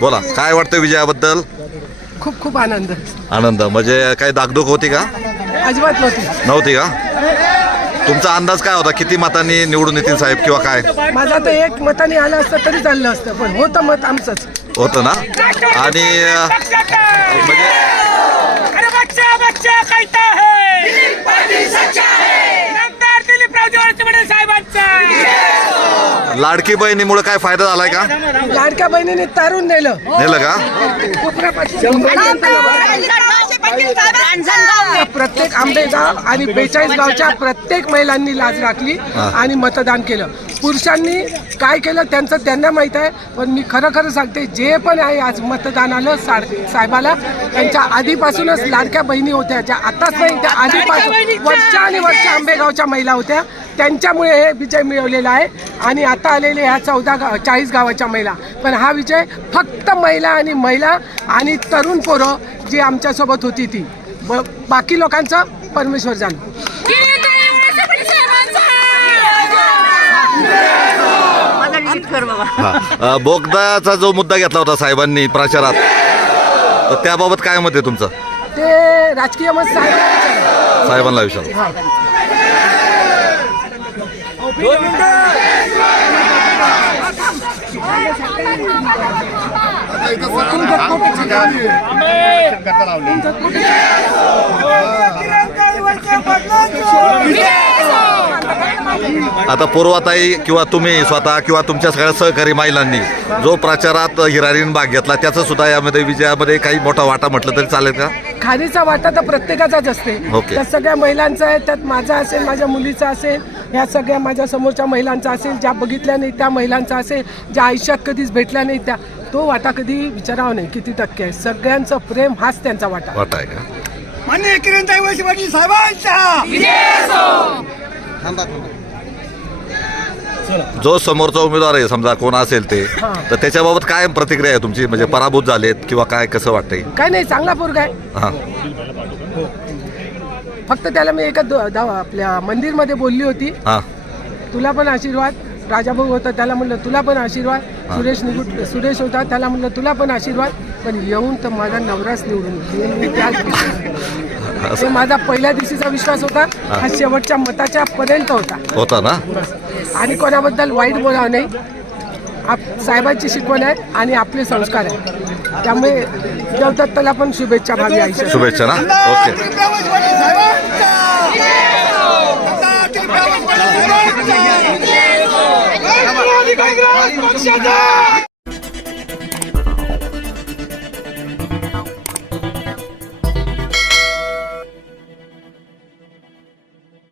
बोला काय वाटतं विजयाबद्दल? खूप खूप आनंद. आनंद. म्हणजे काही दागदुख होती का? अजिबात नव्हती. नव्हती का? तुमचा अंदाज काय होता? किती मतांनी निवडून येतील साहेब किंवा काय? माझा तर एक मताने आलं असतं तरी चाललं असतं पण होतं मत आमचंच. होतं ना? आणि अं, म्हणजे अरे बच्चा बच्चा कहता है? लाडकी बहिणीमुळे काय फायदा झालाय का? लाडक्या बहिणीने तारून नेलं. नेलं का? प्रत्येक आंबेगाव आणि बेचाळीस गावच्या प्रत्येक महिलांनी लाज राखली. आणि मतदान केलं. पुरुषांनी काय केलं त्यांचं त्यांना माहीत आहे पण मी खरं खरं सांगते जे पण आहे आज मतदान आलं साड साहेबाला त्यांच्या आधीपासूनच लाडक्या बहिणी होत्या ज्या आताच नाही त्या आधीपासून वर्ष आणि वर्ष आंबेगावच्या महिला होत्या. त्यांच्यामुळे हे विजय मिळवलेला आहे. आणि आता आलेले ह्या चौदा गाव चाळीस गावाच्या महिला. पण हा विजय फक्त महिला आणि महिला आणि तरुण पोरं जी आमच्यासोबत होती ती. ब बाकी लोकांचं परमेश्वर जाण. बोगदाचा जो मुद्दा घेतला होता साहेबांनी प्रचारात तर त्याबाबत काय मत आहे तुमचं? ते राजकीय मत साहेब साहेबांना विचार. आता पूर्वाताई किंवा तुम्ही स्वतः किंवा तुमच्या सगळ्या सहकारी महिलांनी जो प्रचारात हिरारीन भाग घेतला त्याचं सुद्धा यामध्ये विजयामध्ये काही मोठा वाटा म्हटलं तरी चालेल का? खारीचा वाटा तर प्रत्येकाचाच असते. त्या सगळ्या महिलांचा आहे त्यात माझा असेल माझ्या मुलीचा असेल ह्या सगळ्या माझ्या समोरच्या महिलांचा असेल ज्या बघितल्या नाही त्या महिलांचा असेल ज्या आयुष्यात कधीच भेटल्या नाही त्या तो वाटा कधी विचारावा नाही किती टक्के आहे. सगळ्यांचं प्रेम हाच त्यांचा वाटा. वाटा आहे का? मान्य किरणताई वळसे पाटील साहेबांचा जो समोरचा उमेदवार आहे समजा कोण असेल ते. तर त्याच्याबाबत काय प्रतिक्रिया आहे तुमची? म्हणजे पराभूत झालेत किंवा काय कसं वाटतंय? काय नाही चांगला पोरगा आहे. हा. फक्त त्याला मी एका दो- दा- आपल्या मंदिरमध्ये बोलली होती. हा. तुला पण आशीर्वाद. राजाभाऊ होता त्याला म्हणलं तुला पण आशीर्वाद. सुरेश निगुट सुरेश होता त्याला म्हणलं तुला पण आशीर्वाद. पण येऊन तर माझा नवराच निवडून येईल. मी माझा पहिल्या दिवशीचा विश्वास होता. हा. शेवटच्या मताच्या पर्यंत होता. होता ना? आणि कोणाबद्दल वाईट बोलावं नाही. आप साहेबांची शिकवण आहे आणि आपले संस्कार आहे. त्यामुळे देवदत्ताला पण शुभेच्छा भावी आयुष्यात शुभेच्छा ना? ओके. 现在